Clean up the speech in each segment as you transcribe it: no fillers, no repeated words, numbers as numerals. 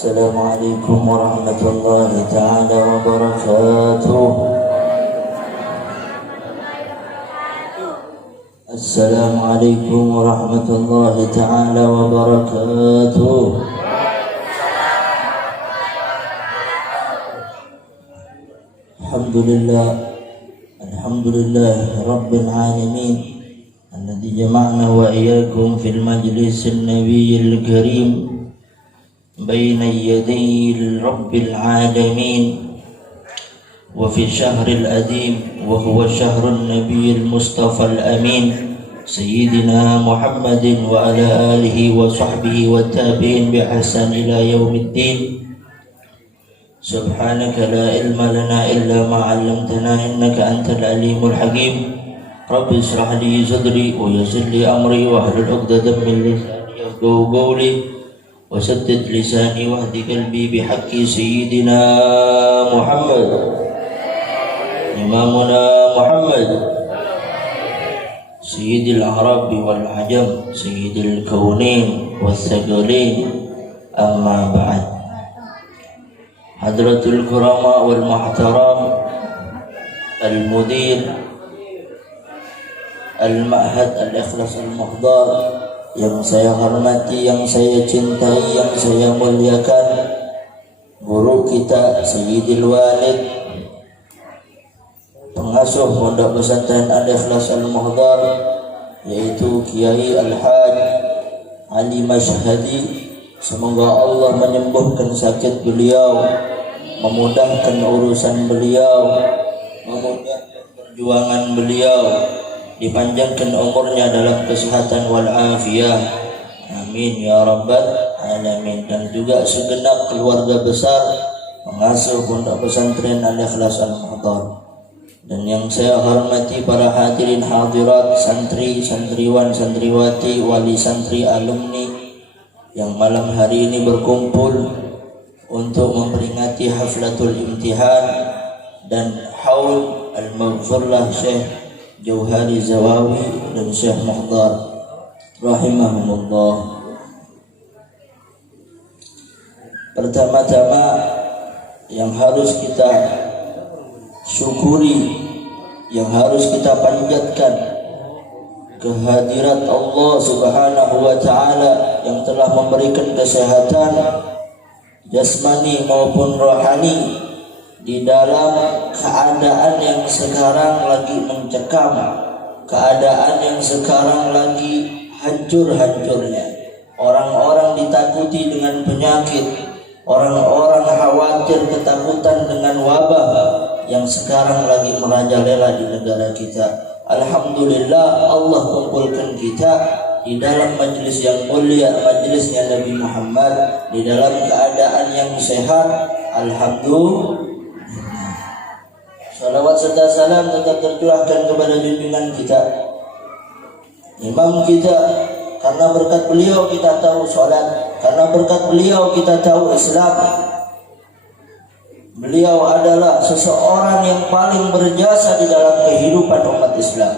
Assalamualaikum warahmatullahi ta'ala wabarakatuh. Assalamualaikum warahmatullahi ta'ala wabarakatuh. Alhamdulillah Rabbil alamin alladzi jama'na wa iyyakum fil majlisin nabiyil karim بين يدي رب العالمين وفي الشهر الأديم وهو شهر النبي المصطفى الأمين سيدنا محمد وعلى آله وصحبه والتابعين بإحسان إلى يوم الدين. سبحانك لا علم لنا إلا ما علمتنا إنك أنت العليم الحكيم. رب اشرح لي صدري ويسر لي أمري واحلل عقدة من لساني يفقهوا قولي وسدد لساني واهد قلبي بحق سيدنا محمد إمامنا محمد سيد العرب والعجم سيد الكونين والثقلين. أما بعد، حضرة الكرماء والمحترم المدير المعهد الإخلاص المحضر, yang saya hormati, yang saya cintai, yang saya muliakan, guru kita Sayyidil Walid, pengasuh Pondok Pesantren Al-Ikhlas Al-Muhdar, yaitu Kiai Al-Haj Ali Masyhadi. Semoga Allah menyembuhkan sakit beliau, memudahkan urusan beliau, memudahkan perjuangan beliau, dipanjangkan umurnya dalam kesehatan wal afiyah. Amin ya rabbal alamin. Dan juga segenap keluarga besar pengasuh Pondok Pesantren Al-Ikhlas Al-Muhdar. Dan yang saya hormati para hadirin hadirat, santri, santriwan, santriwati, wali santri, alumni yang malam hari ini berkumpul untuk memperingati haflatul imtihan dan haul al-maghfirlah Syekh Jauhari Zawawi dan Syekh Muhdar rahimahumullah. Pertama-tama yang harus kita syukuri, yang harus kita panjatkan kehadirat Allah Subhanahu wa ta'ala yang telah memberikan kesehatan jasmani maupun rohani di dalam keadaan yang sekarang lagi mencekam, keadaan yang sekarang lagi hancur-hancurnya. Orang-orang ditakuti dengan penyakit, orang-orang khawatir ketakutan dengan wabah yang sekarang lagi merajalela di negara kita. Alhamdulillah Allah kumpulkan kita di dalam majlis yang mulia, majlisnya Nabi Muhammad, di dalam keadaan yang sehat. Alhamdulillah. Salawat serta salam tetap tercurahkan kepada junjungan kita, imam kita. Karena berkat beliau kita tahu salat, karena berkat beliau kita tahu Islam. Beliau adalah seseorang yang paling berjasa di dalam kehidupan umat Islam,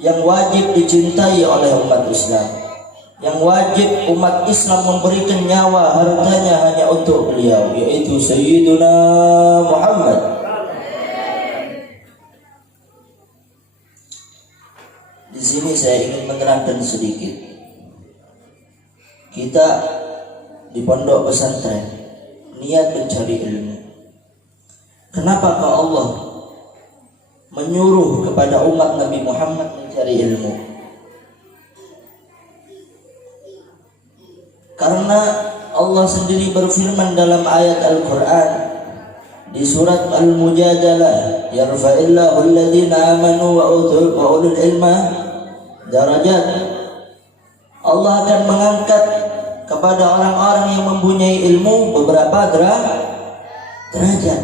yang wajib dicintai oleh umat Islam, yang wajib umat Islam memberikan nyawa hartanya hanya untuk beliau, yaitu Sayyiduna Muhammad. Di sini saya ingin menerangkan sedikit. Kita di pondok pesantren niat mencari ilmu. Kenapa Allah menyuruh kepada umat Nabi Muhammad mencari ilmu? Karena Allah sendiri berfirman dalam ayat Al-Quran di surat Al-Mujadalah, yarfa'illahu alladhina amanu wa ulul ilma darajat. Allah akan mengangkat kepada orang-orang yang mempunyai ilmu beberapa derajat.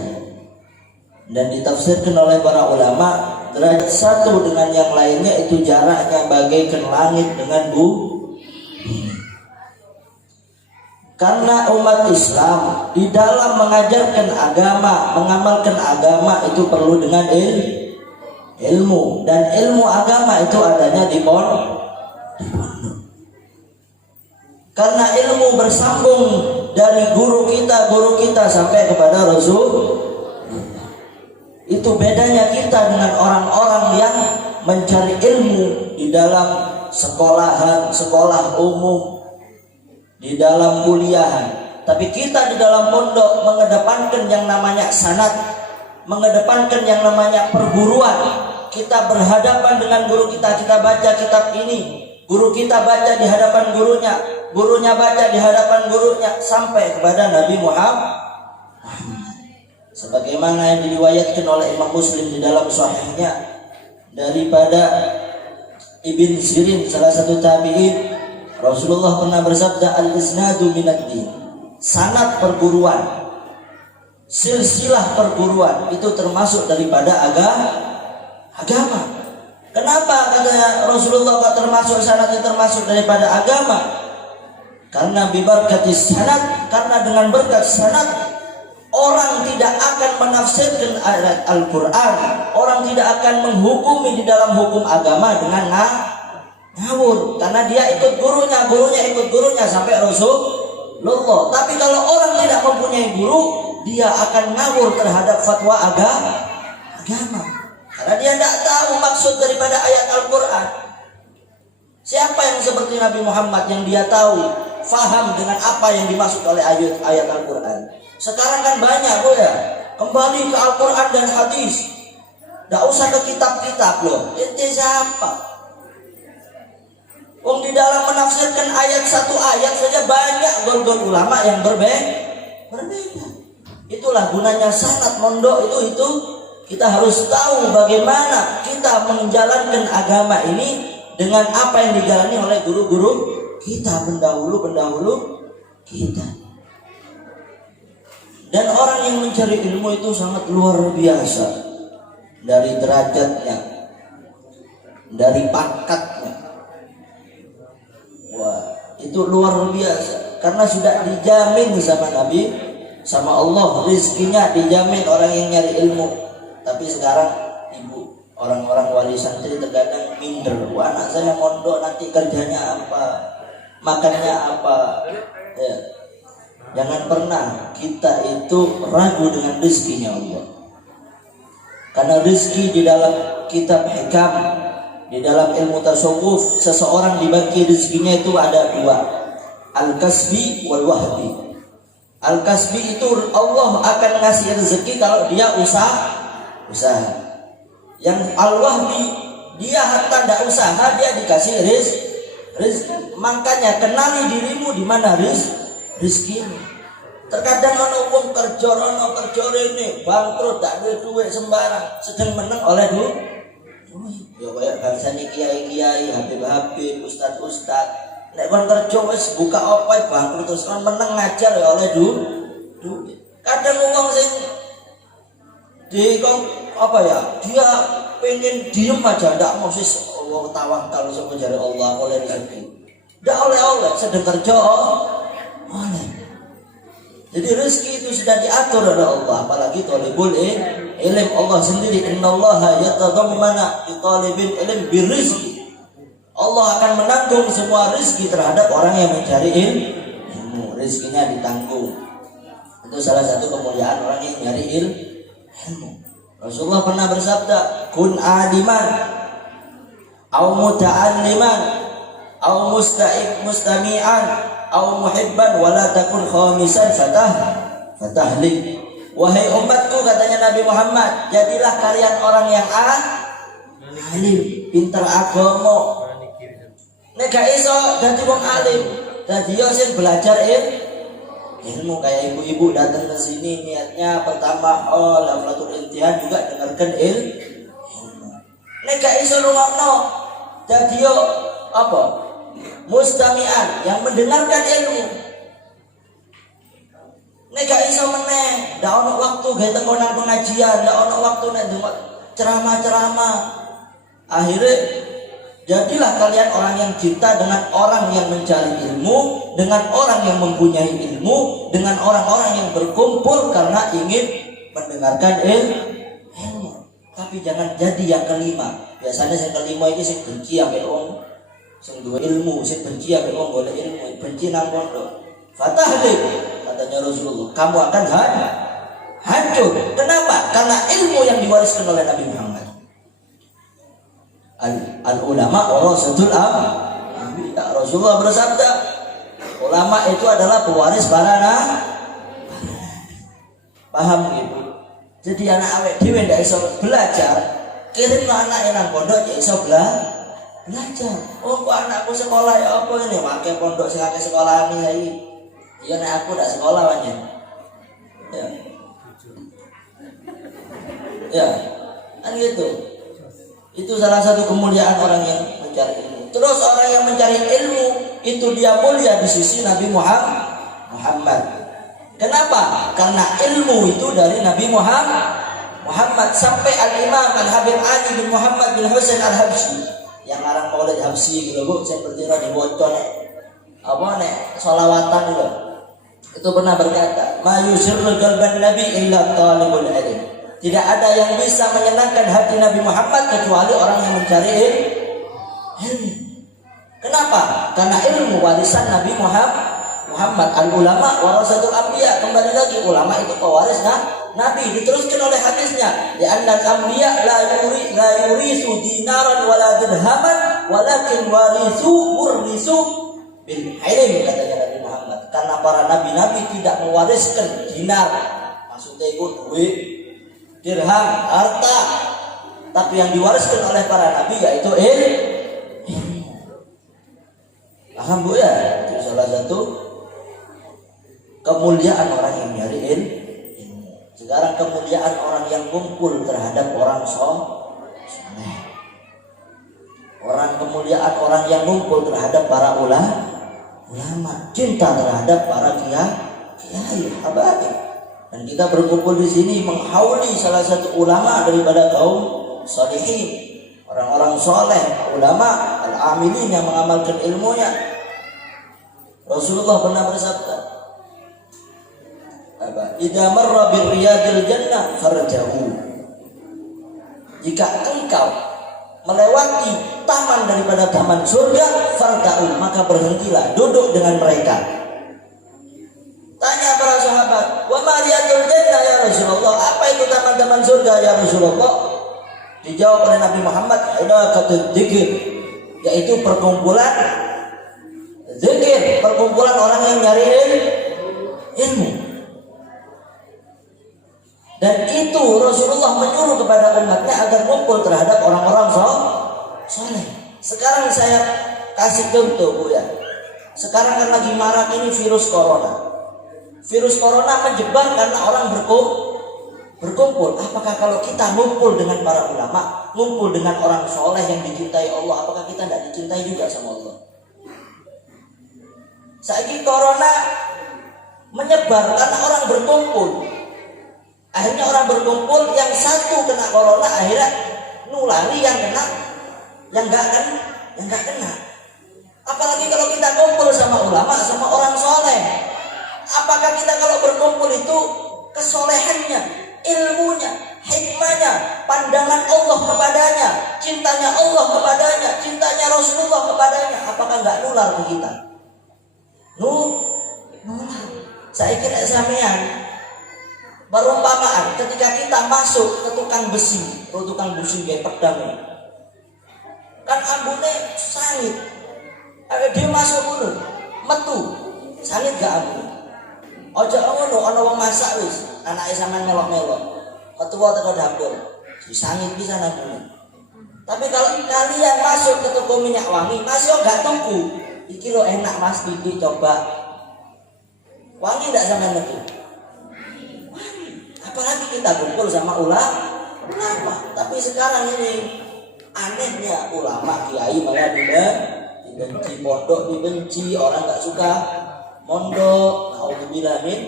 Dan ditafsirkan oleh para ulama, derajat satu dengan yang lainnya itu jaraknya bagaikan langit dengan bumi. Karena umat Islam di dalam mengajarkan agama, mengamalkan agama itu perlu dengan ilmu, dan ilmu agama itu adanya di pondok. Karena ilmu bersambung dari guru kita sampai kepada Rasul. Itu bedanya kita dengan orang-orang yang mencari ilmu di dalam sekolah umum, di dalam kuliah. Tapi kita di dalam pondok mengedepankan yang namanya sanad, mengedepankan yang namanya perguruan. Kita berhadapan dengan guru kita baca kitab ini, guru kita baca di hadapan gurunya baca di hadapan gurunya, sampai kepada Nabi Muhammad. Sebagaimana yang diriwayatkan oleh Imam Muslim di dalam sahihnya daripada Ibn Sirin, salah satu tabi'in, Rasulullah pernah bersabda, al-isnadu minad-din. Sanad perguruan, silsilah perguruan itu termasuk daripada agama. Kenapa katanya Rasulullah termasuk sanad, termasuk daripada agama? Karena bibarkatis sanad, karena dengan berkat sanad orang tidak akan menafsirkan ayat Al-Quran, orang tidak akan menghukumi di dalam hukum agama dengan ngawur, karena dia ikut gurunya ikut gurunya sampai Rasulullah. Tapi kalau orang tidak mempunyai guru, dia akan ngawur terhadap fatwa agama, karena dia tidak tahu maksud daripada ayat Al-Quran. Siapa yang seperti Nabi Muhammad yang dia tahu, faham dengan apa yang dimaksud oleh ayat Al-Quran? Sekarang kan banyak ya, kembali ke Al-Quran dan hadis, tidak usah ke kitab-kitab loh. Ente siapa? Di dalam menafsirkan satu ayat saja banyak gol-gol ulama yang berbeda. Itulah gunanya sanad mondok itu kita harus tahu bagaimana kita menjalankan agama ini dengan apa yang dijalani oleh guru-guru kita, pendahulu kita. Dan orang yang mencari ilmu itu sangat luar biasa, dari derajatnya, dari pangkatnya. Wah, itu luar biasa, karena sudah dijamin sama Nabi, sama Allah, rizkinya dijamin orang yang nyari ilmu. Tapi sekarang orang-orang wali santri terkadang minder. Wah, anak saya mondok nanti kerjanya apa, makannya apa, ya. Jangan pernah kita itu ragu dengan rizkinya Allah. Karena rizki di dalam kitab hikam, di dalam ilmu tasawuf, seseorang dibagi rizkinya itu ada dua, al-kasbi wal wahbi. Al-kasbi itu Allah akan ngasih rezeki kalau dia usaha. Yang al-wahbi, dia hatta tidak usaha dia dikasih rizki. Makanya kenali dirimu di mana rizki ini. Terkadang ono kerja ini bangkrut, tak ada duit sembarang, sedang menang oleh duit. Ya kayak bangsane kiai-kiai, habib-habib, ustaz-ustaz. Nek kon kerja wis buka opai bangkrut terus kan menang ngajar ya oleh duit. Kadang wong sing dia pengen diem aja, ndak mau sis Allah tawakal sama jare Allah oleh rezeki. Ndak oleh sedang kerja oleh. Jadi rezeki itu sudah diatur oleh Allah, apalagi thalibul ilm. Allah sendiri, innallaha yatadammana bi talibil ilm birizqi. Allah akan menanggung semua rezeki terhadap orang yang mencari ilmu. Rezekinya ditanggung. Itu salah satu kemuliaan orang yang nyari ilmu. Rasulullah pernah bersabda, kun aliman au muta'alliman au mustami'an au muhibban wala takun khamisan fatahlik. Wahai umatku, katanya Nabi Muhammad, jadilah kalian orang yang alim, pintar agama. Nek gak iso dadi wong alim, dadi yo sing belajar ilmu. Kayak ibu-ibu datang ke sini niatnya pertama laflatul intihan, juga dengarkan ilmu. Nek gak iso rungokno, dadi yo mustami'an, yang mendengarkan ilmu. Nek gak iso meneh, ndak ono waktu gawe tekonan pengajian, ndak ono waktu nek ceramah-ceramah. Akhirnya jadilah kalian orang yang cinta dengan orang yang mencari ilmu, dengan orang yang mempunyai ilmu, dengan orang-orang yang berkumpul karena ingin mendengarkan ilmu. Tapi jangan jadi yang kelima. Biasanya yang kelima ini sing benci ambek wong sing duwe ilmu, sing benci ambek wong golek ilmu, benci nang pondok. Fatahlik, katanya Rasulullah, kamu akan hancur. Kenapa? Karena ilmu yang diwariskan oleh Nabi Muhammad. Al ulama warasatul anbiya. Rasulullah bersabda, ulama itu adalah pewaris para nabi. Paham gitu? Jadi anak awet dhewe ndak iso belajar, kirim anak nang pondok ya iso belajar. Oh, kok anakku sekolah ya apa ini? Make pondok sing akeh sekolah iki saiki. Ya nek aku ndak sekolah wae. Ya. Ya. Kan gitu. Itu salah satu kemuliaan orang yang mencari ilmu. Terus orang yang mencari ilmu itu dia mulia di sisi Nabi Muhammad. Kenapa? Karena ilmu itu dari Nabi Muhammad sampai Al-Imam Al-Habib Ali bin Muhammad bin Husain Al-Habsyi yang arang Maulid Habsyi gitu Bu, saya berdiri di bocor apa nek sholawatan gitu. Itu pernah berkata, "Ma yusirru qalban nabi illa talibul ilm." Tidak ada yang bisa menyenangkan hati Nabi Muhammad kecuali orang yang mencari ilmu. Kenapa? Karena ilmu warisan Nabi Muhammad. Al-ulama warasatul anbiya. Kembali lagi, ulama itu pewaris Nabi. Diteruskan oleh hadisnya, li'anna al-anbiya la yurisu dinaran wala dirhaman walakin warisu bil ilm, katanya Nabi Muhammad. Karena para nabi-nabi tidak mewariskan dinar, maksudnya itu duit, dirham, harta, tapi yang diwariskan oleh para nabi yaitu ilmu. Paham Bu ya? Itu salah satu kemuliaan orang yang nyari ilmu. Sekarang kemuliaan orang yang kumpul terhadap orang soleh. Kemuliaan orang yang kumpul terhadap para ulama, cinta terhadap para kiai, habaib. Dan kita berkumpul di sini menghauli salah satu ulama daripada kaum sholihin, orang-orang soleh, ulama al-amilin yang mengamalkan ilmunya. Rasulullah pernah bersabda, "Idza marra bir riyadil jannah farjahu." Jika engkau melewati taman daripada taman surga, farjahu, maka berhentilah, duduk dengan mereka. Tanya para sahabat, "Wa ma riyadul jannah ya Rasulullah?" Apa itu taman-taman surga ya Rasulullah? Dijawab oleh Nabi Muhammad, "Ilaqatul dzikr," yaitu perkumpulan zikir, perkumpulan orang yang nyari ilmu. Dan itu Rasulullah menyuruh kepada umatnya agar kumpul terhadap orang-orang soleh. Sekarang saya kasih contoh Bu ya. Sekarang kan lagi marak ini virus corona. Virus corona menyebar karena orang berkumpul. Apakah kalau kita ngumpul dengan para ulama, ngumpul dengan orang soleh yang dicintai Allah, apakah kita tidak dicintai juga sama Allah? Saiki corona menyebar karena orang berkumpul. Akhirnya orang berkumpul, yang satu kena corona, akhirnya nulari yang kena, yang enggak kena. Apalagi kalau kita kumpul sama ulama, sama orang soleh. Apakah kita kalau berkumpul itu kesolehannya, ilmunya, hikmahnya, pandangan Allah kepadanya, cintanya Allah kepadanya, cintanya Rasulullah kepadanya, apakah enggak nular ke kita? Nular. Saya kira sampean perumpamaan ketika kita masuk ke tukang besi kayak pedang, kan ambune sangit, dia masuk dulu, metu, sangit gak ambune? Ojo ngono, ana wong masak wis, anake sampean melok-melok, metu wae teko dapur, disangit pisan ambune. Tapi kalau kalian masuk ke toko minyak wangi, masih gak tuku, iki lo enak Mas, iki coba, wangi gak sampean metu? Apalagi kita kumpul sama ulama. Tapi sekarang ini anehnya ulama kiai malah dibenci, pondok dibenci, orang nggak suka mondok. Nauzubillah min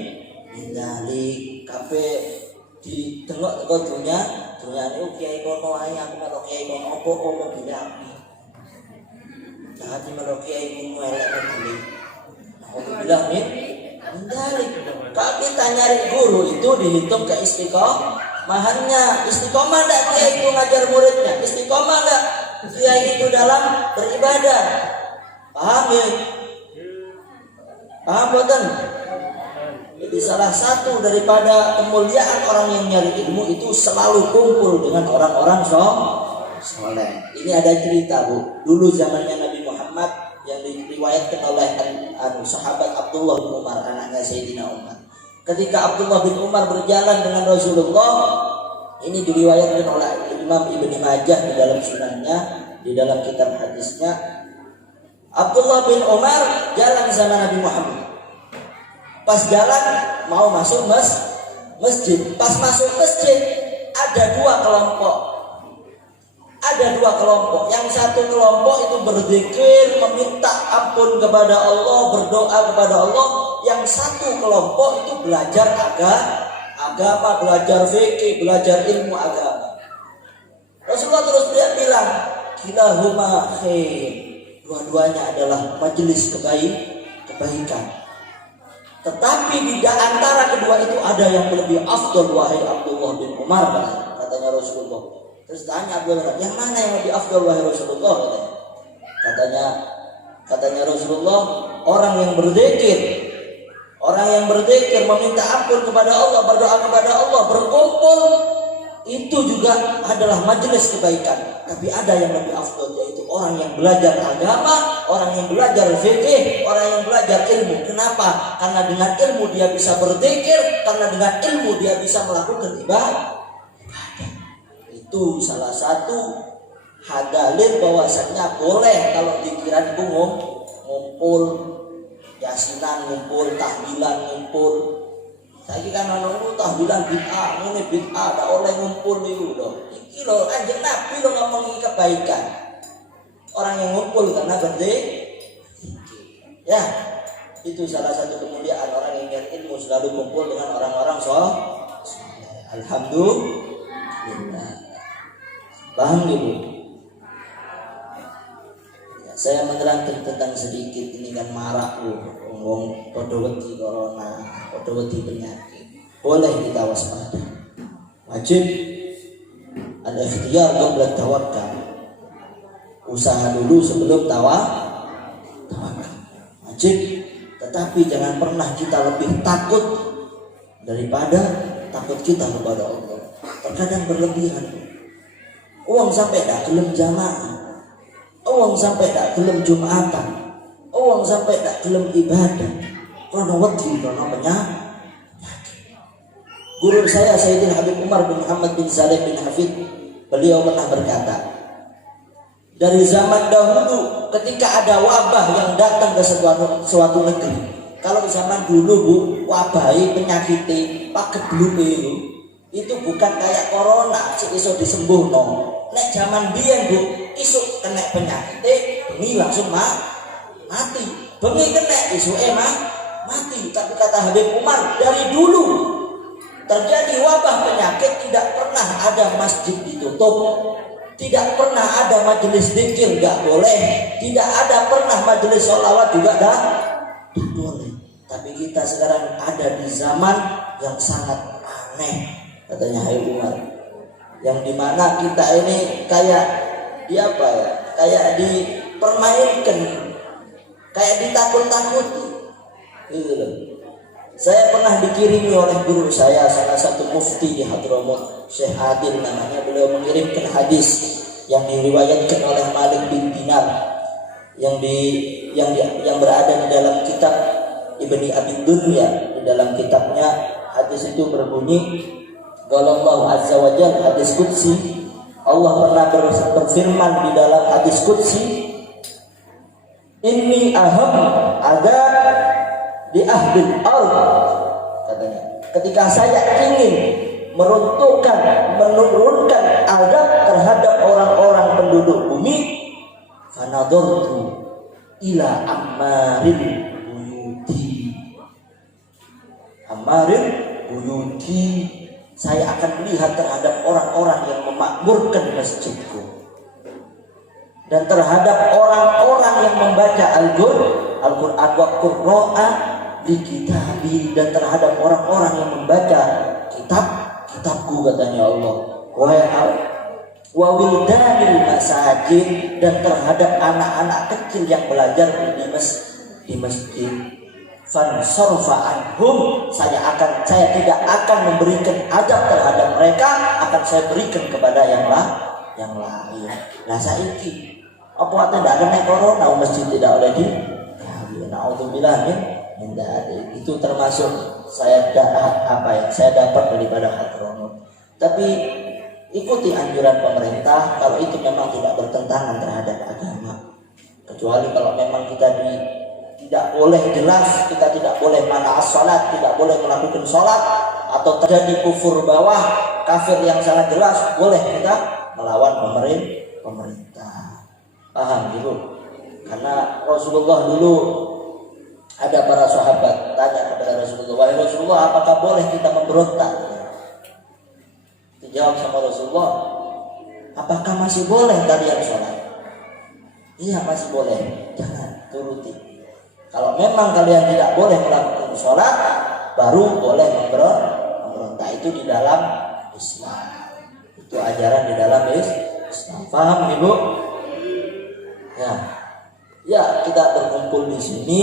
Nindali kafe di tengok dunia ini kiai kono ae aku melok kiai kono opo mobilnya api. Jangan melok kiai kono elek mobil. Aku bilang nih, nindali. Kami nyari guru itu dihitung ke istiqomahannya. Istiqomah enggak kiai itu ngajar muridnya? Istiqomah enggak kiai itu dalam beribadah? Paham ya? Paham betul? Jadi salah satu daripada kemuliaan orang yang nyari ilmu itu selalu kumpul dengan orang-orang soleh. Ini ada cerita Bu. Dulu zamannya Nabi Muhammad yang diriwayatkan oleh sahabat Abdullah bin Umar, anaknya Sayyidina Umar. Ketika Abdullah bin Umar berjalan dengan Rasulullah, ini diriwayatkan oleh Imam Ibnu Majah di dalam sunannya, di dalam kitab hadisnya. Abdullah bin Umar jalan sama Nabi Muhammad. Pas jalan mau masuk masjid. Pas masuk masjid ada dua kelompok. Yang satu kelompok itu berzikir, meminta ampun kepada Allah, berdoa kepada Allah. Yang satu kelompok itu belajar agama, belajar fikih, belajar ilmu agama. Rasulullah terus bilang, kilahuma khair. Dua-duanya adalah majelis kebaikan. Tetapi di antara kedua itu ada yang lebih afdal, wahai Abdullah bin Umar, katanya Rasulullah. Terus tanya Abdullah, yang mana yang lebih afdal wahai Rasulullah? Katanya Rasulullah, orang yang berzikir meminta ampun kepada Allah, berdoa kepada Allah, berkumpul, itu juga adalah majelis kebaikan. Tapi ada yang lebih afdal, yaitu orang yang belajar agama, orang yang belajar fikih, orang yang belajar ilmu. Kenapa? Karena dengan ilmu dia bisa berzikir, karena dengan ilmu dia bisa melakukan ibadah. Itu salah satu dalil bahwasanya boleh kalau pikiran ngumpul, yasinan ngumpul, tahlilan ngumpul. Saiki kan ana tahlilan bid'ah, ngene bid'ah, ada oleh ngumpul niku lho. Iki lho Kanjeng Nabi lho ngomongi kebaikan. Orang yang ngumpul karena berzikir. Ya, itu salah satu kemuliaan orang yang nyari ilmu, selalu kumpul dengan orang-orang soleh. Alhamdulillah. Paham ibu? Ya, saya menerangkan tentang sedikit ini kan marak bu, ngomong kodoweti corona, kodoweti penyakit. Boleh kita waspada. Wajib al-ikhtiyar qabla tawakkal. Usaha dulu sebelum tawakal. Wajib. Tetapi jangan pernah kita lebih takut daripada takut kita kepada Allah. Terkadang berlebihan. Uang sampai tak gelem jamaah, uang sampai tak gelem jumatan, uang sampai tak gelem ibadah. Karena wedi, karena penyakit. Guru saya Sayyidina Habib Umar bin Muhammad bin Salim bin Hafid, beliau pernah berkata, dari zaman dahulu ketika ada wabah yang datang ke suatu negeri, kalau zaman dulu bu, wabahi penyakit pakai blue itu bukan kayak corona, iso disembuh no. Nek zaman biyen bu, isu kena penyakit, bengi langsung mati. Bengi kena isu mati. Tapi kata Habib Umar, dari dulu terjadi wabah penyakit tidak pernah ada masjid ditutup, tidak pernah ada majelis zikir nggak boleh, tidak ada pernah majelis sholawat juga dah boleh. Tapi kita sekarang ada di zaman yang sangat aneh, katanya Habib Umar, yang dimana kita ini kayak dipermainkan, kayak ditakut-takuti gitu loh. Saya pernah dikirimi oleh guru saya, salah satu mufti di Hadramaut, Syekh Adil namanya. Beliau mengirimkan hadis yang diriwayatkan oleh Malik bin Dinar yang berada di dalam kitab Ibni Abi Dunya. Di dalam kitabnya hadis itu berbunyi, qala Allah azza wa jalla, hadis qudsi. Allah pernah berfirman di dalam hadis qudsi, inni aham ada di ahdil ard, katanya, ketika saya ingin menurunkan azab terhadap orang-orang penduduk bumi, fanadhartu ila ammarin buyuti. amarin buyuti, saya akan melihat terhadap orang-orang yang memakmurkan masjidku, dan terhadap orang-orang yang membaca Al-Quran wa qurra'a di kitabi, dan terhadap orang-orang yang membaca kitabku, katanya Allah. Wa wildanil masajid, dan terhadap anak-anak kecil yang belajar di masjid. Fansarfa anhum, saya tidak akan memberikan azab terhadap mereka, akan saya berikan kepada yang lain. Nah saiki apa tidak ada corona masjid tidak oleh di naudzubillah min dzalik. Itu termasuk saya dapat daripada Hadramut. Tapi ikuti anjuran pemerintah kalau itu memang tidak bertentangan terhadap agama. Kecuali kalau memang kita tidak boleh jelas, kita tidak boleh mana'as salat, tidak boleh melakukan salat, atau terjadi kufur bawah, kafir yang sangat jelas, boleh kita melawan pemerintah. Paham gitu? Karena Rasulullah dulu ada para sahabat tanya kepada Rasulullah, "Wahai Rasulullah, apakah boleh kita memberontak?" Dijawab sama Rasulullah, "Apakah masih boleh kalian sholat?" "Iya, masih boleh." "Jangan, turuti. Kalau memang kalian tidak boleh melakukan sholat, baru boleh memberontak." Itu di dalam Islam. Itu ajaran di dalam Islam. Paham Ibu? Ya, kita berkumpul di sini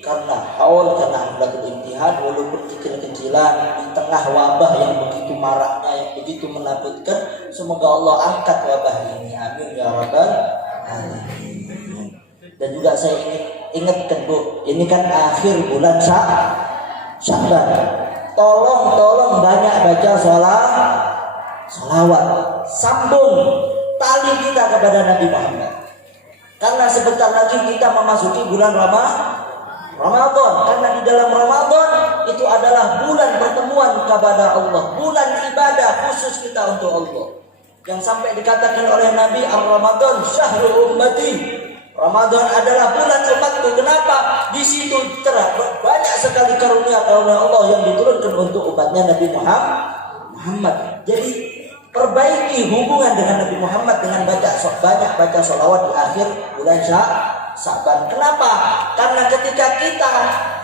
karena amlatul imtihan, walaupun kecil-kecilan di tengah wabah yang begitu maraknya, yang begitu menakutkan. Semoga Allah angkat wabah ini, amin ya rabbal alamin. Dan juga saya ingatkan Bu, ini kan akhir bulan Sya'ban. Tolong banyak baca sholawat, sambung tali kita kepada Nabi Muhammad. Karena sebentar lagi kita memasuki bulan Ramadan. Karena di dalam Ramadan itu adalah bulan pertemuan kepada Allah, bulan ibadah khusus kita untuk Allah. Yang sampai dikatakan oleh Nabi, Ramadan syahrul ummati. Ramadan adalah bulan umatku. Kenapa? Di situ banyak sekali karunia oleh Allah yang diturunkan untuk umatnya Nabi Muhammad. Jadi perbaiki hubungan dengan Nabi Muhammad dengan banyak baca sholawat di akhir bulan Sya'ban. Kenapa? Karena ketika kita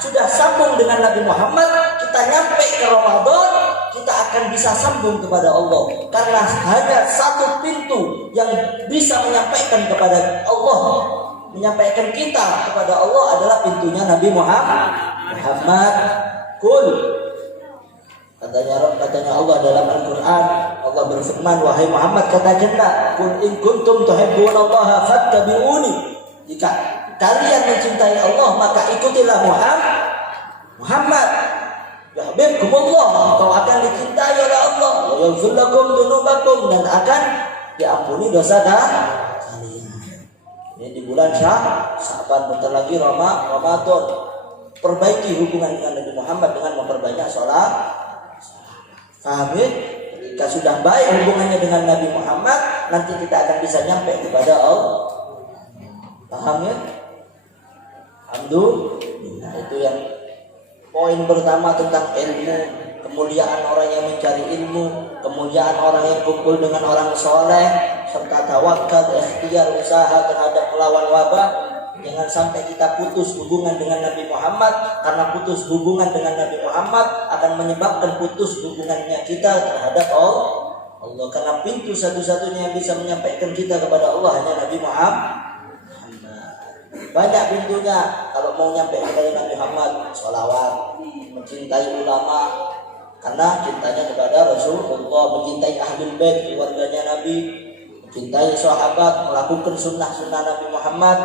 sudah sambung dengan Nabi Muhammad, kita nyampe ke Ramadan, kita akan bisa sambung kepada Allah. Karena hanya satu pintu yang bisa menyampaikan kepada Allah, menyampaikan kita kepada Allah adalah pintunya Nabi Muhammad. Kul, katanya Allah dalam Al-Quran, Allah berfirman, "Wahai Muhammad, katakanlah, kul in kuntum tuhibbunallaha fattabi'uni." Jika kalian mencintai Allah, maka ikutilah Muhammad. Yahbibkumullah, kau akan dicintai oleh Allah. Wa yaghfir lakum dzunubakum, dan akan diampuni dosa kalian. Ini di bulan Sya'ban, bentar lagi Ramadan. Perbaiki hubungan dengan Nabi Muhammad dengan memperbanyak sholat. Paham ya? Jika sudah baik hubungannya dengan Nabi Muhammad, nanti kita akan bisa nyampe kepada Allah. Paham ya? Alhamdulillah. Itu yang poin pertama tentang ilmu. Kemuliaan orang yang mencari ilmu, kemuliaan orang yang kumpul dengan orang soleh, serta tawakal, ikhtiar, usaha terhadap melawan wabah. Jangan sampai kita putus hubungan dengan Nabi Muhammad, karena putus hubungan dengan Nabi Muhammad akan menyebabkan putus hubungannya kita terhadap Allah. Karena pintu satu-satunya yang bisa menyampaikan kita kepada Allah hanya Nabi Muhammad. Banyak pintunya. Kalau mau nyampe kepada Nabi Muhammad, sholawat, mencintai ulama karena cintanya kepada Rasulullah, mencintai ahlul bait, keluarganya Nabi, mencintai sahabat, melakukan sunnah-sunnah Nabi Muhammad.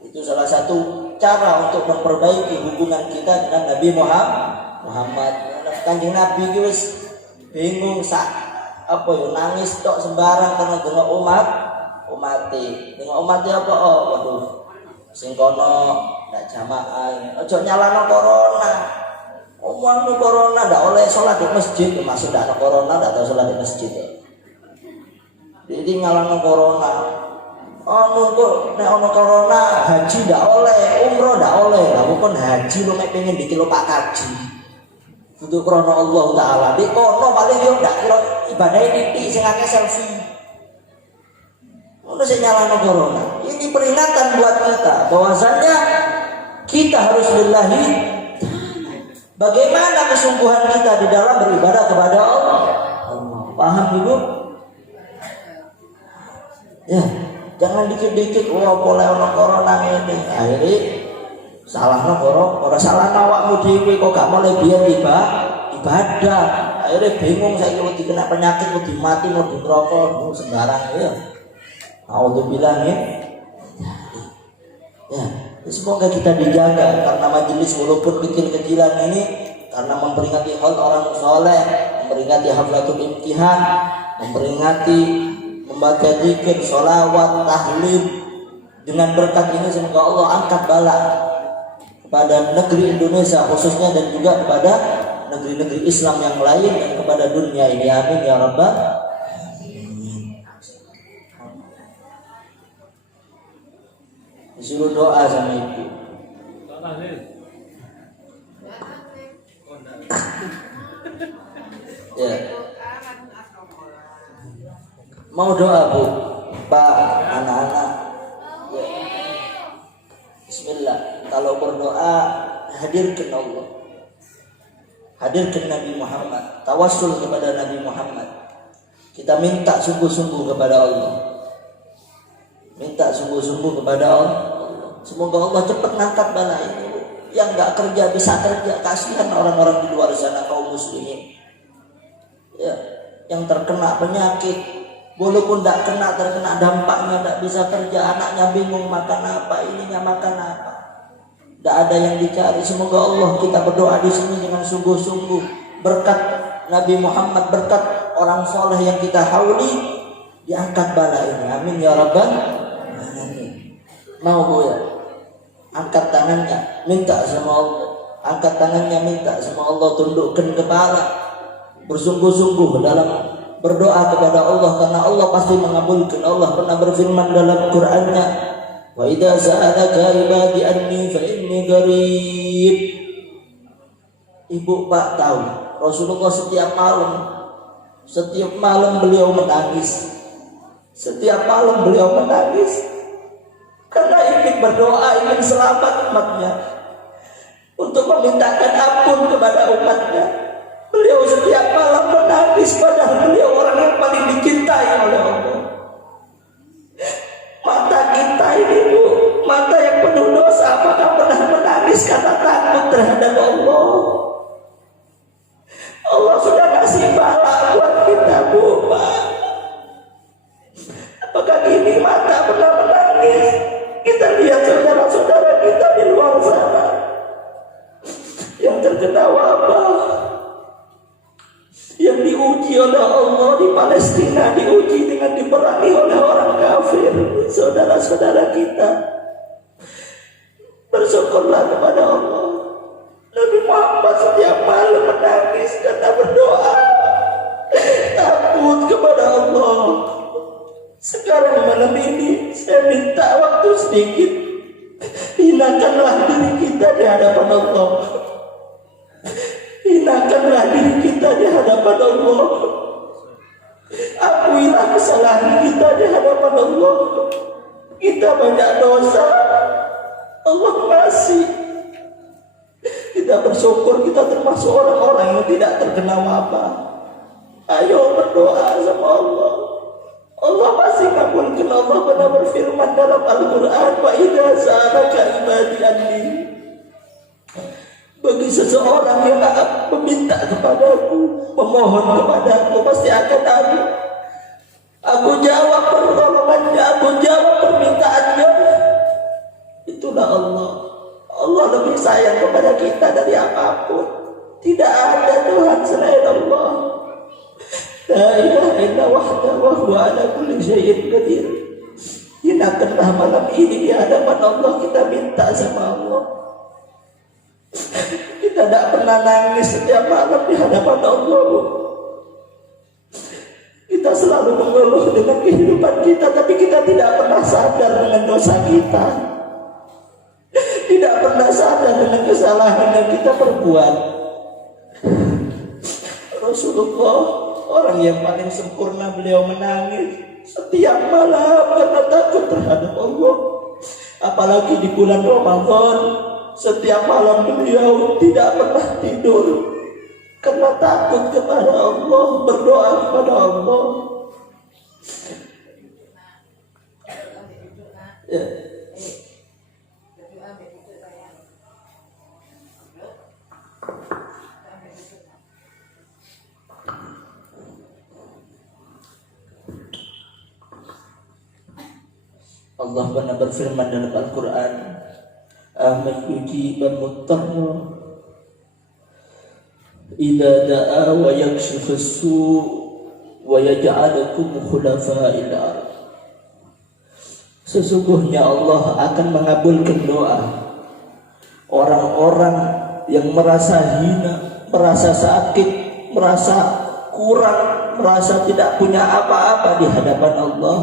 Itu salah satu cara untuk memperbaiki hubungan kita dengan Nabi Muhammad. Kanjeng Nabi wis bingung nangis tok sembarang karena dengan umatnya apa? Waduh, sing kono ndak jamaah, ojo nyalano corona. Omongno corona ndak oleh sholat di masjid, masuk ndak corona ndak tahu sholat di masjid. Jadi nyalano corona. Nek ono corona haji ndak oleh, umroh ndak oleh. Lah pun haji lu mek pengen dikilo Pak Kaji. Untuk krono Allah Ta'ala. Di kono paling dia ndak kira ibadah titik sing akeh selfie. Ono sing nyalano corona. Ini peringatan buat kita bahwasanya kita harus lillahi. Bagaimana kesungguhan kita di dalam beribadah kepada Allah? Paham Ibu? Ya, jangan dikit-dikit boleh ono corona ini. Akhirnya salahno ora salah awakmu dhewe kok gak mulai biyen ibadah. Akhirnya bingung saiki wedi kena penyakit, wedi mati, mau di neraka, sembarang ya. Auzubillah ya. Ya, semoga kita dijaga karena majelis walaupun kecil-kecilan ini karena memperingati haul orang soleh, memperingati haflatul imtihan, memperingati membaca zikir, sholawat, tahlil. Dengan berkat ini semoga Allah angkat bala kepada negeri Indonesia khususnya dan juga kepada negeri-negeri Islam yang lain dan kepada dunia ini. Amin ya rabbal alamin. Disuruh doa sama ibu. Ya. Mau doa Bu, Pak, anak-anak. Ya. Bismillah. Kalau berdoa hadirkan Allah, hadirkan Nabi Muhammad, tawassul kepada Nabi Muhammad. Kita minta sungguh-sungguh kepada Allah, minta sungguh-sungguh kepada Allah. Semoga Allah cepat ngangkat bala ini. Yang nggak kerja bisa kerja, kasihan orang-orang di luar sana kaum muslimin. Ya, yang terkena penyakit, walaupun tidak terkena dampaknya, tidak bisa kerja, anaknya bingung makan apa, ininya makan apa. Tidak ada yang dicari. Semoga Allah, kita berdoa di sini dengan sungguh-sungguh berkat Nabi Muhammad, berkat orang soleh yang kita hauli, diangkat bala ini. Amin ya rabbal alamin. Mau Bu ya? Angkat tangannya, minta sama Allah. Angkat tangannya, minta sama Allah. Tundukkan kepala, bersungguh-sungguh dalam berdoa kepada Allah, karena Allah pasti mengabulkan. Allah pernah berfirman dalam Qur'annya, wa idza sa'alaka ibadi anni fa inni qarib. Ibu Pak tahu Rasulullah setiap malam beliau menangis. Setiap malam beliau menangis karena ingin berdoa, ingin selamat umatnya, untuk memintakan ampun kepada umatnya. Beliau setiap malam menangis, padahal beliau orang yang paling dicintai oleh Allah. Mata kita ini Bu, mata yang penuh dosa, apakah pernah menangis karena takut terhadap Allah? Allah sudah kasih bala buat kita Bu, Pak. Apakah ini mata pernah menangis? Kita lihat saudara-saudara kita di luar sana yang terkena wabah, yang diuji oleh Allah di Palestina, diuji dengan diperangi oleh orang kafir. Saudara-saudara kita, bersyukurlah kepada Allah. Nabi Muhammad setiap malam menangis karena berdoa, takut kepada Allah. Sekarang malam ini saya minta waktu sedikit, hinakanlah diri kita di hadapan Allah. Hinakanlah diri kita di hadapan Allah. Akuilah kesalahan kita di hadapan Allah. Kita banyak dosa, Allah masih. Kita bersyukur kita termasuk orang-orang yang tidak terkena wabah. Ayo berdoa sama Allah. Allah masih kabulkan. Allah pernah berfirman dalam Al-Quran, wa idza sa'alaka ibadi anni. Bagi seseorang yang meminta kepadaku, memohon kepadaku, pasti akan aku jawab pertolongannya, aku jawab permintaannya. Itulah Allah. Allah lebih sayang kepada kita dari apapun. Tidak ada Tuhan selain Allah. La ilaha illa wahdahu wa huwa ala kulli syai'in qadir. Hinakanlah malam ini di hadapan Allah, kita minta sama Allah. Kita tidak pernah nangis setiap malam di hadapan Allah. Kita selalu mengeluh dengan kehidupan kita, tapi kita tidak pernah sadar dengan dosa kita. Tidak pernah sadar dengan kesalahan yang kita perbuat. Rasulullah, orang yang paling sempurna, beliau menangis setiap malam karena takut terhadap Allah. Apalagi di bulan Ramadan, setiap malam beliau tidak pernah tidur karena takut kepada Allah, berdoa kepada Allah. Ya. Allah pernah berfirman dalam Al-Quran, "Aman yujibal muttarra idza da'a wa yakshifus su' wa yaj'alukum khulafa'il ardh." Sesungguhnya Allah akan mengabulkan doa orang-orang yang merasa hina, merasa sakit, merasa kurang, merasa tidak punya apa-apa di hadapan Allah.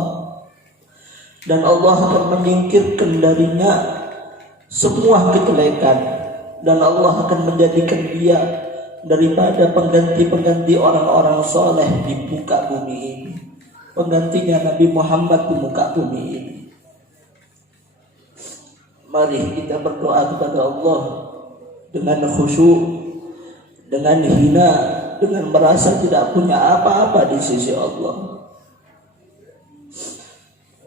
Dan Allah akan menyingkirkan darinya semua kejelekan, dan Allah akan menjadikan dia daripada pengganti-pengganti orang-orang soleh di muka bumi ini, penggantinya Nabi Muhammad di muka bumi ini. Mari kita berdoa kepada Allah dengan khusyuk, dengan hina, dengan merasa tidak punya apa-apa di sisi Allah.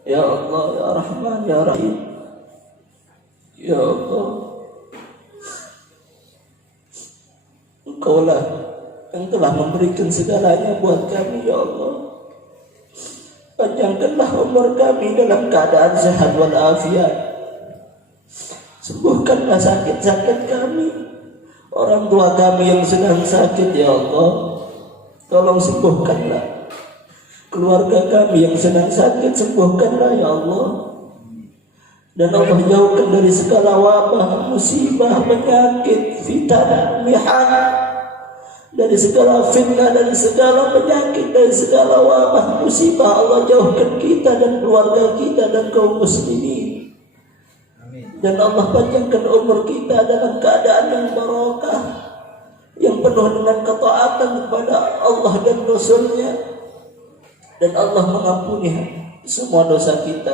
Ya Allah, Ya Rahman, Ya Rahim, Ya Allah, Engkaulah yang telah memberikan segalanya buat kami, Ya Allah. Panjangkanlah umur kami dalam keadaan sehat walafiat. Sembuhkanlah sakit-sakit kami. Orang tua kami yang sedang sakit, Ya Allah, tolong sembuhkanlah. Keluarga kami yang sedang sakit, sembuhkanlah, Ya Allah. Dan Allah jauhkan dari segala wabah, musibah, penyakit, fitnah, mihan, dari segala fitnah, dari segala penyakit, dari segala wabah, musibah. Allah jauhkan kita dan keluarga kita dan kaum muslimin. Dan Allah panjangkan umur kita dalam keadaan yang barokah, yang penuh dengan ketaatan kepada Allah dan Rasul-Nya. Dan Allah mengampuni semua dosa kita.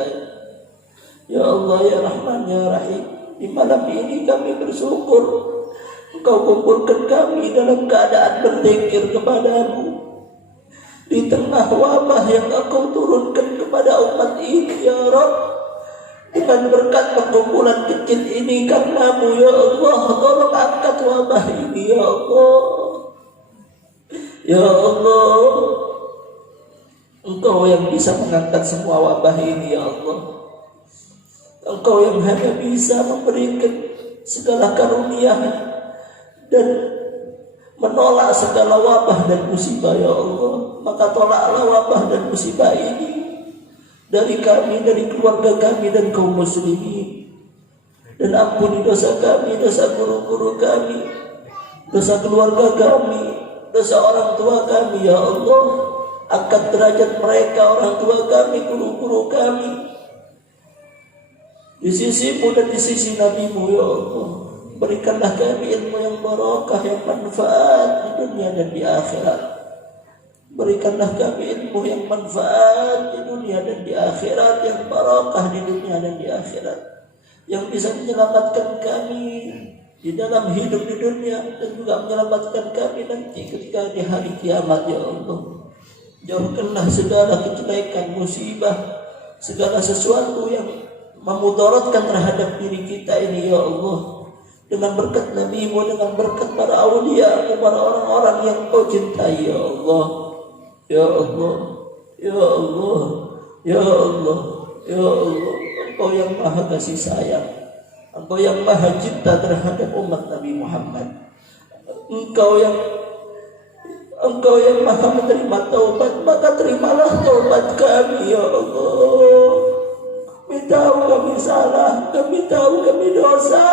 Ya Allah, Ya Rahman, Ya Rahim, di malam ini kami bersyukur Engkau kumpulkan kami dalam keadaan berzikir kepadamu di tengah wabah yang Engkau turunkan kepada umat ini, Ya Rabb. Dengan berkat perkumpulan kecil ini karenamu, Ya Allah, tolong angkat wabah ini, Ya Allah. Ya Allah, Engkau yang bisa mengangkat semua wabah ini, Ya Allah. Engkau yang hanya bisa memberikan segala karunia dan menolak segala wabah dan musibah, Ya Allah. Maka tolaklah wabah dan musibah ini dari kami, dari keluarga kami dan kaum muslimin. Dan ampuni dosa kami, dosa guru-guru kami, dosa keluarga kami, dosa orang tua kami, Ya Allah. Angkat derajat mereka, orang tua kami, guru-guru kami, di sisimu dan di sisi Nabi-Mu, Ya Allah. Berikanlah kami ilmu yang barakah, yang manfaat di dunia dan di akhirat. Berikanlah kami ilmu yang manfaat di dunia dan di akhirat, yang barakah di dunia dan di akhirat, yang bisa menyelamatkan kami di dalam hidup di dunia dan juga menyelamatkan kami nanti ketika di hari kiamat, Ya Allah. Jauhkanlah segala kejelekan, musibah, segala sesuatu yang memudaratkan terhadap diri kita ini, Ya Allah. Dengan berkat Nabi-Mu, dengan berkat para awliya, para orang-orang yang Kau cintai, Ya Allah. Ya Allah, Ya Allah, Ya Allah, Ya Allah. Engkau yang maha kasih sayang, Engkau yang maha cinta terhadap umat Nabi Muhammad. Engkau yang maha menerima taubat, maka terimalah taubat kami, Ya Allah. Kami tahu kami salah, kami tahu kami dosa.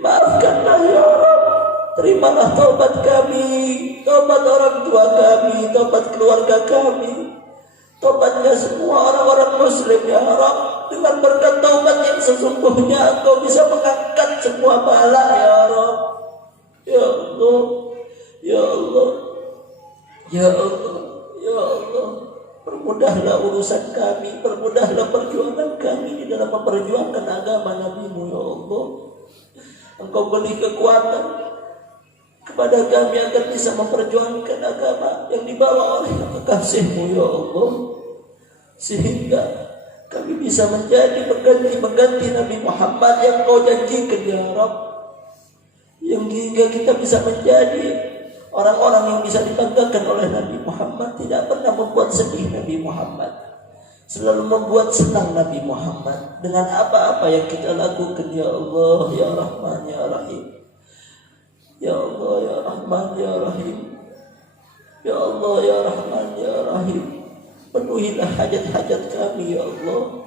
Maafkanlah, Ya Rabb. Terimalah taubat kami, taubat orang tua kami, taubat keluarga kami, taubatnya semua orang-orang muslim, Ya Rabb. Dengan berkat taubat yang sesungguhnya Engkau bisa mengangkat semua bala, Ya Rabb. Ya Allah, ya Allah, ya Allah, ya Allah. Permudahlah urusan kami, permudahlah perjuangan kami di dalam memperjuangkan agama Nabi-Mu, ya Allah. Engkau beri kekuatan kepada kami agar bisa memperjuangkan agama yang dibawa oleh kekasih-Mu, ya Allah, sehingga kami bisa menjadi pengganti Nabi Muhammad yang Kau janjikan, ya Rabb, yang hingga kita bisa menjadi orang-orang yang bisa dibanggakan oleh Nabi Muhammad, tidak pernah membuat sedih Nabi Muhammad, selalu membuat senang Nabi Muhammad dengan apa-apa yang kita lakukan, ya Allah, ya Rahman, ya Rahim. Ya Allah, ya Rahman, ya Rahim. Ya Allah, ya Rahman, ya Rahim. Penuhilah hajat-hajat kami, ya Allah.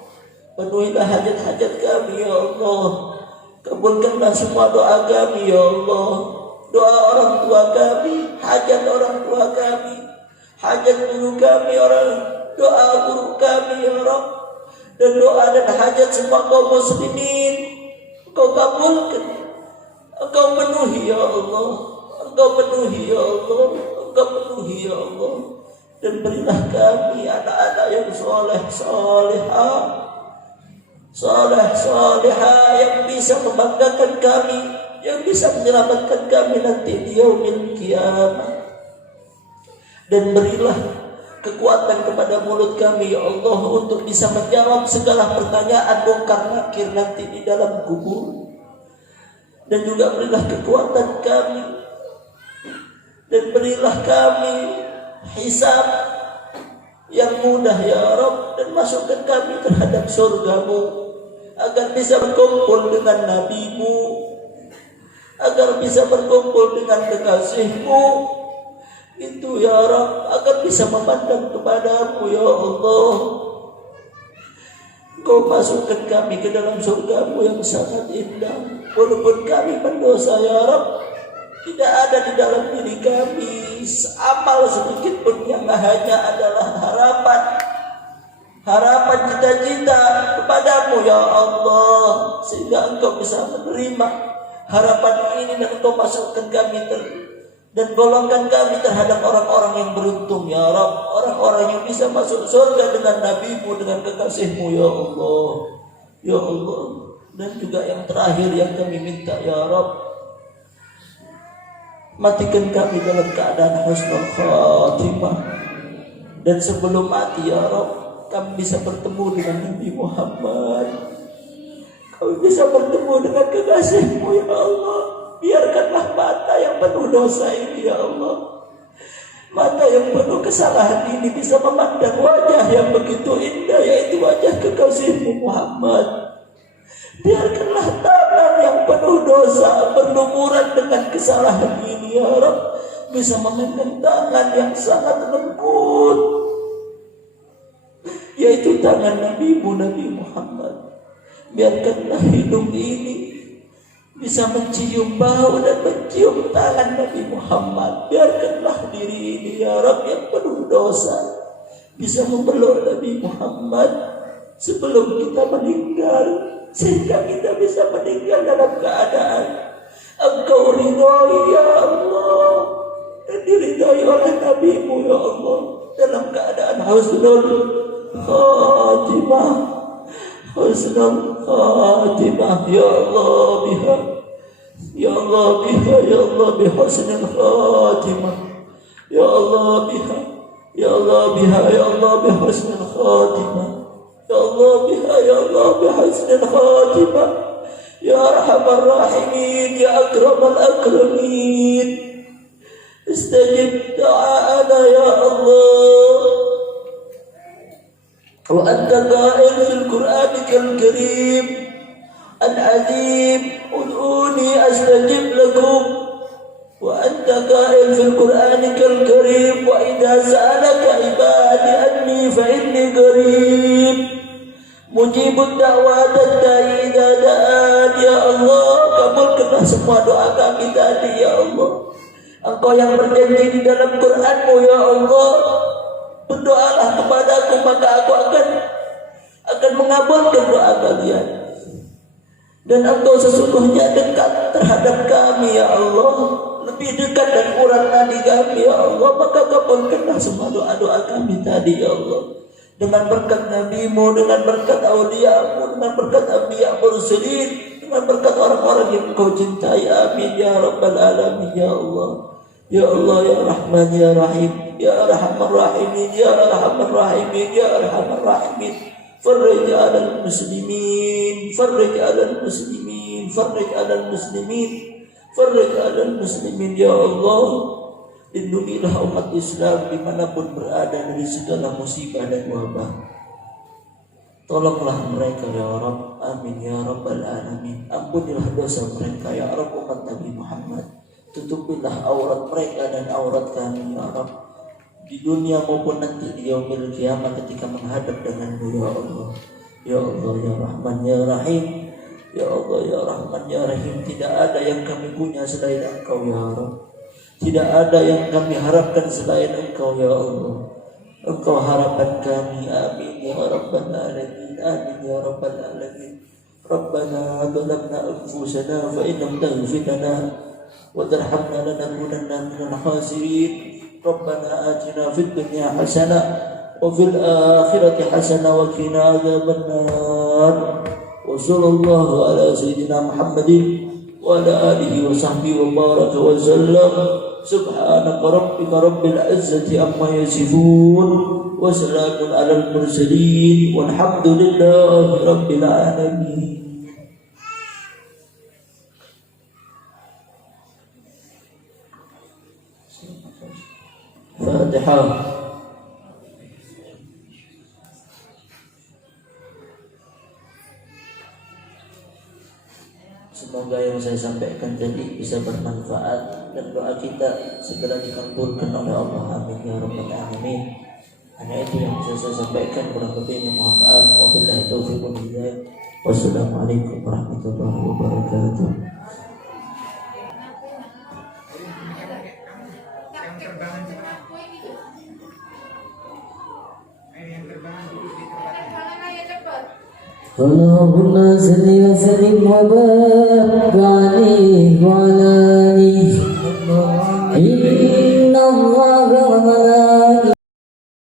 Penuhilah hajat-hajat kami, ya Allah. Kabulkanlah semua doa kami, ya Allah. Doa orang tua kami, hajat orang tua kami, hajat guru kami, doa guru kami, ya Rabb. Dan doa dan hajat semua kaum muslimin Engkau kabulkan, Engkau penuhi, ya Allah. Engkau penuhi, ya Allah. Engkau penuhi, ya Allah. Dan berilah kami anak-anak yang soleh-solehah yang bisa membanggakan kami, yang bisa menyelamatkan kami nanti di yaumil qiyamah. Dan berilah kekuatan kepada mulut kami, ya Allah, untuk bisa menjawab segala pertanyaan bongkar nakir nanti di dalam kubur. Dan juga berilah kekuatan kami, dan berilah kami hisab yang mudah, ya Rabb, dan masukkan kami terhadap surga-Mu, agar bisa berkumpul dengan Nabi-Mu, agar bisa berkumpul dengan kekasih-Mu, itu, ya Rabb, agar bisa memandang kepadamu, ya Allah. Kau masukkan kami ke dalam surga-Mu yang sangat indah. Walaupun kami pendosa, ya Rabb, tidak ada di dalam diri kami amal sedikit pun yang hanya adalah harapan cita-cita kepadamu, ya Allah, sehingga Engkau bisa menerima harapan ini dan Engkau masukkan kami dan golongkan kami terhadap orang-orang yang beruntung, ya Rabb, orang-orang yang bisa masuk surga dengan Nabi-Mu, dengan kekasih-Mu, ya Allah, ya Allah. Dan juga yang terakhir yang kami minta, ya Rabb, matikan kami dalam keadaan husnul khatimah, dan sebelum mati, ya Rabb, kami bisa bertemu dengan Nabi Muhammad, kami bisa bertemu dengan kekasih-Mu, ya Allah. Biarkanlah mata yang penuh dosa ini, ya Allah, mata yang penuh kesalahan ini bisa memandang wajah yang begitu indah, yaitu wajah kekasih-Mu Muhammad. Biarkanlah tangan yang penuh dosa berlumuran dengan kesalahan ini, ya Rabb, bisa memegang tangan yang sangat lembut, yaitu tangan Nabi-Mu, Nabi Muhammad. Biarkanlah hidung ini bisa mencium bau dan mencium tangan Nabi Muhammad. Biarkanlah diri ini, ya Rabb, yang penuh dosa bisa memeluk Nabi Muhammad sebelum kita meninggal, sehingga kita bisa meninggal dalam keadaan Engkau ridhai, ya Allah, dan diridhai oleh Nabi-Mu, ya Allah, dalam keadaan husnul khatimah, husnul khatimah, ya Allah biha, ya Allah biha, ya Allah bihusnul khatimah, ya Allah biha, ya Allah biha, ya Allah bihusnul khatimah, ya Allah biha, ya Allah bihusnul khatimah, ya arhamar rahimin, ya akramal akramin. Istajib da'ana, ya Allah. Wa anta qa'il fil Qur'anikal Karim al-azim, ud'uni astajib lakum. Wa anta qa'il fil Qur'anikal Karim, wa idza sa'alaka ibadi anni fa inni qarib mujibud da'watad da'i idza da'an. Ya Allah, kabulkanlah semua doa kami tadi, ya Allah. Engkau yang berjanji di dalam Quran-Mu, ya Allah, berdoalah kepadaku, maka aku akan mengabulkan doa kalian. Dan Engkau sesungguhnya dekat terhadap kami, ya Allah. lebih dekat dan kurang Nabi kami ya Allah, maka kabulkanlah semua doa-doa kami tadi ya Allah. Dengan berkat Nabi-Mu, dengan berkat awliya-Mu, dengan berkat anbiya mursalin, dengan berkat orang-orang yang Engkau cintai. Amin ya rabbal alamin ya Allah. Ya Allah ya Rahman ya Rahim, ya Arhamar Rahimin, ya Arhamar Rahimin, ya Arhamar Rahimin. Farrij 'alal muslimin, farrij 'alal muslimin, farrij 'alal muslimin, farrij 'alal muslimin ya Allah. Lindungilah umat Islam dimanapun berada dari segala musibah dan wabah. Tolonglah mereka ya Rabb. Amin ya Rabbal alamin. Ampunilah dosa mereka ya Rabb umat Nabi Muhammad. Tutupilah aurat mereka dan aurat kami ya Rabb, di dunia maupun nanti di yaumil kiamat ketika menghadap denganmu ya Allah. Ya Allah ya Rahman ya Rahim, ya Allah ya Rahman ya Rahim. Tidak ada yang kami punya selain Engkau ya Rabb. Tidak ada yang kami harapkan selain Engkau ya Allah. Engkau harapan kami. Amin ya Rabbal alamin. Amin ya Rabbal alamin. Rabbana zalamna anfusana fa in lam taghfir lana wa tarhamna lanakunanna minal khasirin. Rabbana atina fid dunya hasanah wa fil akhirati hasanah wa qina adzabannar. Wa sallallahu ala sayyidina Muhammadin wa ala alihi wa sahbihi wa baraka wa sallam. Subhanaka rabbika rabbil izzati amma yasifun wa salamun alal mursalin walhamdulillahi rabbil alamin. Fatihah. Semoga yang saya sampaikan tadi bisa bermanfaat dan doa kita segera dikabulkan oleh Allah. Amin ya rabbal alamin. Hanya itu yang bisa saya sampaikan, kurang lebihnya mohon maaf. Wabillahi taufiq wal hidayah. Wassalamualaikum warahmatullahi wabarakatuh. Allahumma salli wa sallim wa barik alaihi wa ala alihi. Inna Allaha wa